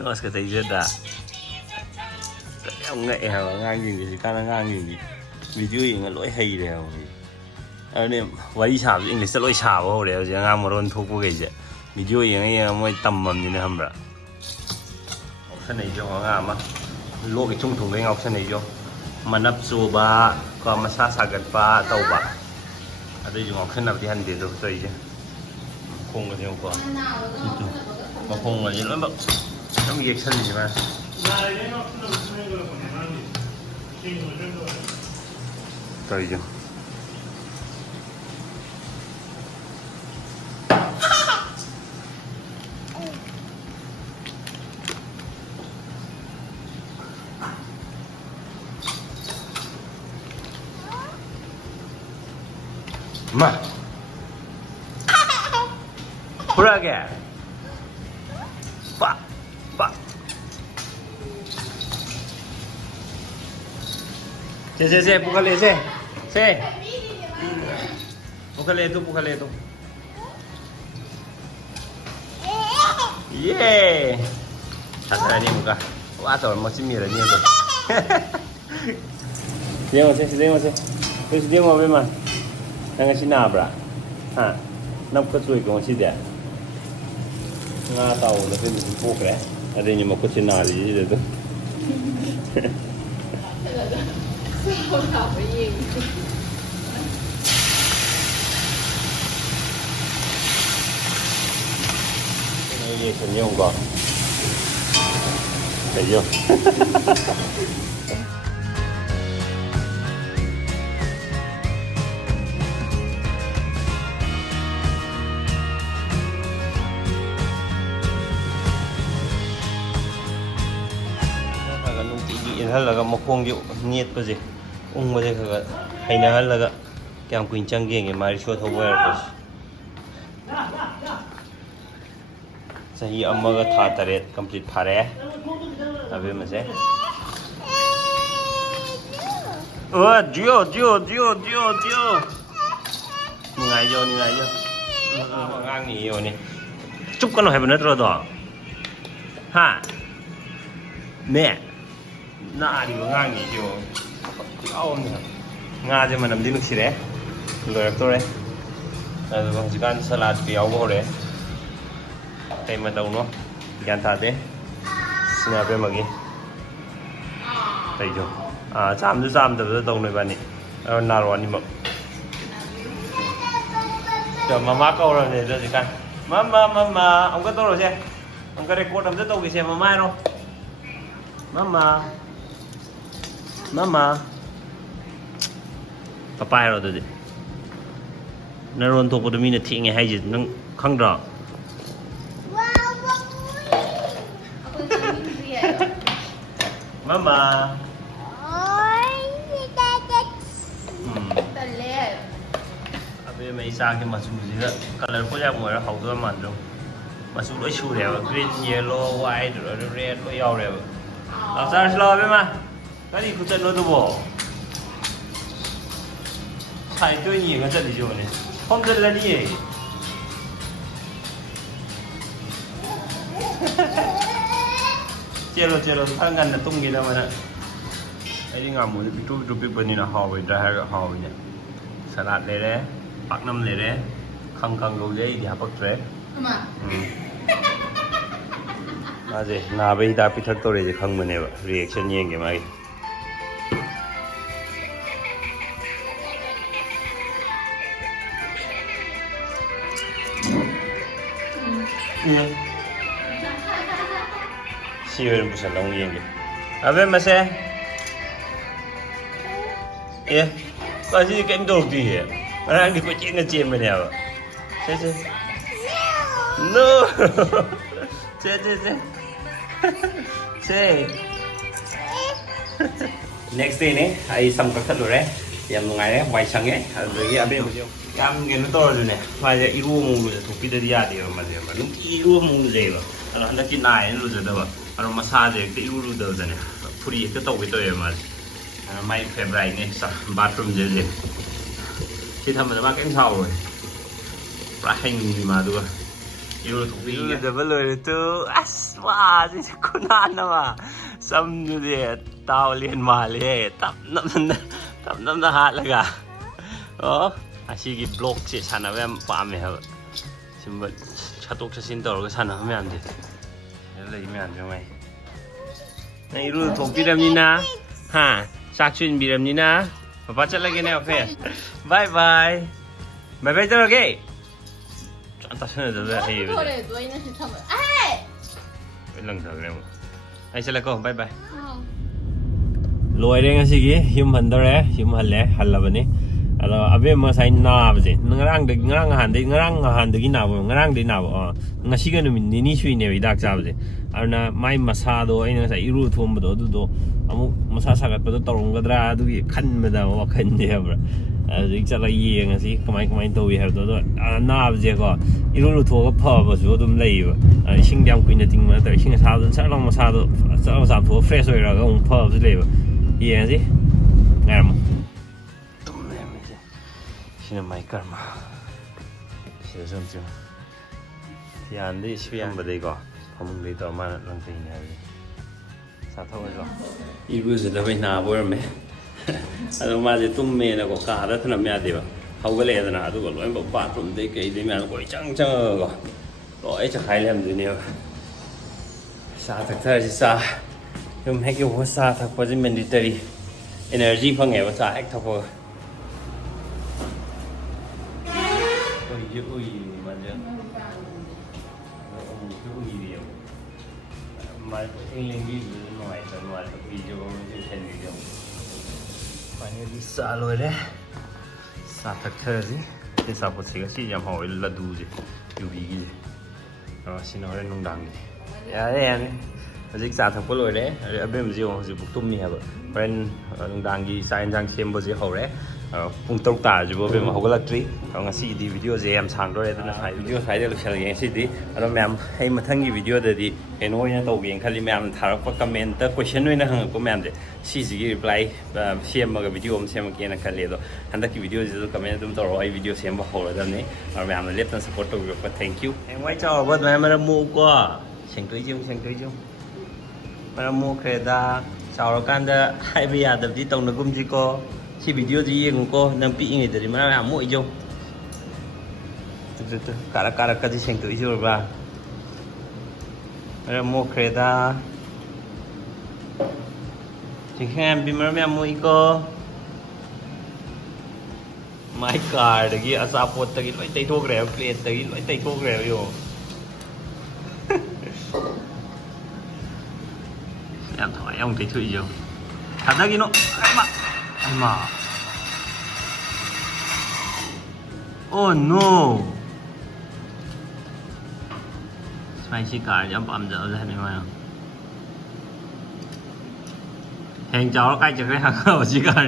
Nossa, que tem da. Ông ngậy hả ngang nhìn thì ca ngang nhìn thì video gì mà lỗi hay đấy không thì này vậy sao English lỗi sao vào đấy chứ ngang mà run thuốc cái gì video gì ngay mới tầm mầm như này hâm ra cái này cho ngang mà lỗi cái chung thùng cái ngọc cái này cho mà nắp xù ba có mà sa gật ba tàu ba ở đây ngọc cái nào thì hành tiền được rồi chứ không có gì không mà không là gì nữa bận nó bị sân gì mà tới chưa mà 불하게 빡 Se, búscale, se. Búscale tú. Yeah. Hasta ni muka. Wah, tuh masih mirip ni tu. Dia masih. Terus dia mau bagaimana? Yang sini apa? Ha, nak kecui kau masih dia. Nggak tahu, nanti mesti buka. Ada yang mau kecui nari je tu. Không học cái gì cái gì còn nhiều không thấy chưa 할라가 뭐 공기 니et 거지 웅모제 그거 하이나 할라가 그냥 군장기에 말이 쉬어 더 보여야 것이 자이 엄마가 다 따래 컴플리트 파래 아베 뭐지 듀오 ngay vô ngang nghỉ rồi nè chúc con nó hay bữa nữa rồi ha mẹ na đi ngang nghỉ vô nga chứ mà nằm đi nước xí đấy rồi tôi đấy rồi còn chỉ cần salad béo vào đấy cái mà đâu nó gan thà đấy xin chào em mày thấy chưa chạm từ đâu này bạn này nào rồi anh mà chờ mama câu rồi để chỉ cần mama ông có tôi rồi xem ông có đây cô làm rất tôi cái xem mama đâu Mama Papa rồi đấy nó rôn thuộc của mình là thiện ngày hay gì nó không rõ Mama bây giờ xa cái mà chú gì đó color của ra ngoài nó hậu tôi mà rồi mà chú đối chú đẹp green yellow white rồi red nó yellow đẹp sao lo biết mà cái gì cũng chân nó đâu bỏ sai tôi nhìn cái chân gì rồi này không chân là gì chelo thằng ngân là tung gì đâu mà nè cái gì ngầm một cái chút biết bên này là hò về ra hay là hò về nhỉ salad này đấy bạc năm này đấy không gấu giấy thì hấp bớt mà 맞아. 나 베이다 피터토리 이제 강문에 리액션 얘기 많이. 시월 무슨 너무 얘기. 아베 마세. 예. 까지 게임 돌디 해. 나랑 이거 찐는 찐면이야. 세세. No. 제. Next day này, ai xong các thứ rồi, em ngày đấy, vài sáng ấy, rồi cái bên một em nghe nó to rồi này, vài giờ iru mùng rồi, thuộc cái gì à, điều mà nó iru mùng rồi, nó ăn cái này nó rồi đó, nó massage cái iru rồi này, free cái tàu cái tôi mà, my favorite này, bathroom gì, khi thầm nó mang cái sao rồi, ra hành gì mà được, 이루ꯗꯕ ꯂꯣꯏꯔꯦ two ꯑꯁ ꯋꯥꯁꯤꯁꯦ ꯈꯨꯅꯥꯟ ꯑꯃ ꯁꯝꯗꯨꯗꯤ ꯇꯥꯎꯂꯦꯟ ꯃꯥꯜꯂꯦ ꯇꯞꯅ ꯍꯥꯠꯂꯒ ꯑꯣ ꯑꯁꯤꯒꯤ ꯕ꯭ꯂꯣꯛꯁꯦ ꯁꯥꯟꯅꯕ ꯌꯥꯝ ꯄꯥꯝꯃꯦ ꯍꯥꯏꯕ ꯁꯤꯒꯨꯝꯕ ꯆꯠꯊꯣꯛ ꯆꯠꯁꯤꯟ ꯇꯧꯔꯒ ꯁꯥꯟꯅꯕ ꯃꯌꯥꯝꯁꯦ ꯁꯤꯗ ꯂꯩ ꯃꯌꯥꯝꯁꯦ ꯉꯥꯏ ꯅꯪ ꯏꯔꯨ ꯊꯣꯛꯄꯤꯔꯕꯅꯤꯅ ꯍꯥ ꯆꯥꯛꯁꯨ ꯏꯟꯕꯤꯔꯕꯅꯤꯅ ꯄꯄꯥ ꯆꯠꯂꯒꯦꯅꯦ ꯑꯣꯐꯤꯁ ꯕꯥꯏ ꯕꯥꯏ ꯕꯥꯏ ꯕꯥꯏ ꯇꯧꯔꯒꯦ ꯇꯥꯁꯟꯅꯗꯕ ꯍꯩꯌꯦꯕ ꯊꯣꯔꯦꯗꯣ ꯑꯩꯅ ꯁꯤ ꯊꯝꯕ ꯑꯦ ꯂꯪꯊꯈ꯭ꯔꯦ ꯑꯃꯨꯛ ꯑꯩ ꯆꯠꯂꯦꯀꯣ ꯕꯥꯏ ꯕꯥꯏ ꯂꯣꯏꯔꯦ ꯉꯁꯤꯒꯤ ꯌꯨꯝ ꯍꯟꯗꯧꯔꯦ ꯌꯨꯝ ꯍꯜꯂꯕꯅꯤ ꯑꯗꯣ ꯑꯕꯦꯝꯃ ꯉꯁꯥꯏ ꯅꯥꯕꯁꯦ ꯉꯔꯥꯡ ꯅꯍꯥꯟꯗꯒꯤ ꯅꯥꯕ ꯉꯔꯥꯡꯗꯒꯤ ꯅꯥꯕ ꯉꯁꯤꯒ ꯅꯨꯃꯤꯠ ꯅꯤꯅꯤ ꯁꯨꯏꯅꯦꯕ ꯍꯤꯗꯥꯛ ꯆꯥꯕꯁꯦ ꯑꯗꯨꯅ ꯃꯥꯏ ꯃꯁꯥꯗꯣ ꯑꯩꯅ ꯉꯁꯥই ꯏꯔꯨ ꯊꯣꯡꯕꯗꯣ ꯑꯗꯨꯗꯣ ꯑꯃꯨꯛ ꯃꯁꯥ ꯁꯥꯒꯠꯄꯗꯣ ꯇꯧꯔꯝꯒꯗ꯭ꯔꯥ ꯑꯗꯨꯒꯤ ꯈꯟꯕꯗ ꯋꯥꯈꯟꯁꯦ ꯍꯥꯏꯕ꯭ꯔꯥ ꯍꯧꯖꯤꯛ ꯆꯠꯂꯒ ꯌꯦꯡꯉꯁꯤ ꯀꯃꯥꯏꯅ ꯇꯧꯋꯤ ꯍꯥꯏꯕꯗꯣ ꯑꯗꯣ ꯅꯥꯕꯁꯦꯀꯣ ꯏꯔꯨ ꯂꯨꯊꯣꯛꯑꯒ ꯐꯕꯁꯨ ꯑꯗꯨꯝ ꯂꯩꯌꯦꯕ ꯏꯁꯤꯡ ꯌꯥꯝ ꯀꯨꯏꯅ ꯇꯤꯡꯕ ꯅꯠꯇꯕ ꯏꯁꯤꯡ ꯑꯁꯥꯕꯗ ꯆꯠꯂ ꯃꯁꯥꯗꯣ ꯆꯠꯂ ꯆꯥꯝꯊꯣꯛꯑꯒ ꯐ꯭ꯔꯦꯁ ꯑꯣꯏꯔꯒ ꯑꯃꯨꯛ ꯐꯕꯁꯨ ꯂꯩꯌꯦꯕ ꯌꯦꯡꯉꯁꯤ ꯉꯥꯏꯔꯝꯃꯣ sini mai karma sida zum zum yandi siyamba dei ko phamung dei to ma lang tai ne hai sa thau ko iru se da bai na bo me ado ma je tum me na ko ka da thna me ade ba hau ga le da na adu ko loi ba bathroom dei kai dei me ko chang chang ko loi cha khai lem du ne sa thak thar si sa yum hek yo sa thak pa ji mandatory energy phang he ba sa hek thak pa ui mà giờ ông cứ ui nhiều mà anh lên đi ngoài ui cho cái thành video phải như đi xa rồi đấy xa thật thơ gì cái xa một cái gì nhầm hỏi là đủ gì điều gì gì đó xin nói nông đằng gì đấy em dịch xa thật có rồi đấy ở bên gì gì bục tum này hả bên nông đằng gì sai anh đang xem bao giờ hậu đấy ꯄꯨꯡ 6 ꯇꯥꯔꯁꯤꯕꯨ ꯑꯕꯦꯝ ꯍꯧꯒꯠꯂꯛꯇ꯭ꯔꯤ ꯉꯁꯤꯒꯤꯗꯤ ꯚꯤꯗꯤꯑꯣꯁꯦ ꯌꯥꯝ ꯁꯥꯡꯗꯣꯔꯦ ꯑꯗꯨꯅ video ꯁ꯭ꯋꯥꯏꯗ ꯂꯣꯏꯁꯤꯜꯂꯒꯦ ꯉꯁꯤꯗꯤ ꯑꯗꯣ ꯃꯌꯥꯝ ꯑꯩ ꯃꯊꯪꯒꯤ ꯚꯤꯗꯤꯑꯣꯗꯗꯤ ꯀꯩꯅꯣ ꯑꯣꯏꯅ ꯇꯧꯒꯦꯅ ꯈꯜꯂꯤ ꯃꯌꯥꯝꯅ ꯊꯥꯔꯛꯄ ꯀꯃꯦꯟꯇ ꯀꯣꯏꯁꯟ ꯑꯣꯏꯅ ꯍꯪꯉꯛꯄ ꯃꯌꯥꯝꯁꯦ ꯁꯤꯁꯤꯒꯤ ꯔꯤꯄ꯭ꯂꯥꯏ ꯁꯦꯝꯃꯒ ꯚꯤꯗꯤꯑꯣ ꯑꯃ ꯁꯦꯝꯃꯛꯀꯦꯅ ꯈꯜꯂꯤ ꯑꯗꯣ ꯍꯟꯗꯛꯀꯤ ꯚꯤꯗꯤꯑꯣꯁꯤꯗ ꯀꯃꯦꯟ ꯑꯗꯨꯝ ꯇꯧꯔꯛꯑꯣ ꯑꯩ ꯚꯤꯗꯤꯑꯣ ꯁꯦꯝꯕ ꯍꯧꯔꯗꯕꯅꯤ ꯑꯗꯣ ꯃꯌꯥꯝꯅ ꯂꯦꯞꯇꯅ ꯁꯞꯄꯣꯔꯠ ꯇꯧꯕꯤꯔꯛꯄ ꯊꯦꯡꯛ ꯌꯨ ꯍꯌꯦꯡꯋꯥꯏ ꯆꯥꯎꯔꯕ ꯑꯗꯨꯃꯥꯏꯅ ꯃꯔꯝ ꯃꯣꯛꯎꯀꯣ ꯁꯦꯡꯇꯣꯛꯏꯁꯨ ꯃꯔꯝ ꯃꯣꯛꯈ꯭ꯔꯦꯗ ꯆꯥꯎꯔꯀꯥꯟꯗ ꯍꯥꯏꯕ ꯌꯥꯗꯕꯗꯤ ꯇꯧꯅꯒꯨꯝꯁꯤꯀꯣ ꯁꯤ ꯚꯤꯗꯤꯑꯣꯁꯤ ꯌꯦꯡꯉꯨꯀꯣ ꯅꯪ ꯄꯤꯛꯏꯉꯩꯗꯗꯤ ꯃꯔꯝ ꯌꯥꯝ ꯃꯣꯛꯏꯖꯧ ꯀꯥꯔꯛꯀꯗꯤ ꯁꯦꯡꯇꯣꯛꯏꯖꯧꯔꯕ ꯃꯔꯝ ꯃꯣꯛꯈ꯭ꯔꯦꯗ ꯆꯤꯡꯈꯩꯉꯥꯟꯕꯤ ꯃꯔꯝ ꯌꯥꯝ ꯃꯣꯛꯏꯀꯣ ꯃꯥꯏ ꯀꯥꯔꯗꯒꯤ ꯑꯆꯥꯄꯣꯠꯇꯒꯤ ꯂꯣꯏ ꯇꯩꯊꯣꯛꯈ꯭ꯔꯦꯕ ꯄ꯭ꯂꯦꯠꯇꯒꯤ ꯂꯣꯏ ꯇꯩꯊꯣꯛꯈ꯭ꯔꯦꯕ ꯌꯣ ꯌꯥꯝ ꯊꯋꯥꯏ ꯌꯥꯝ ꯇꯩꯊꯣꯛꯏꯖꯧ ꯊꯥꯗꯒꯤꯅꯣ ꯑꯩꯃꯥ Oh no! Spicy car jam pamjao le ni ma. Heng chao kai chak re ha ko chi car.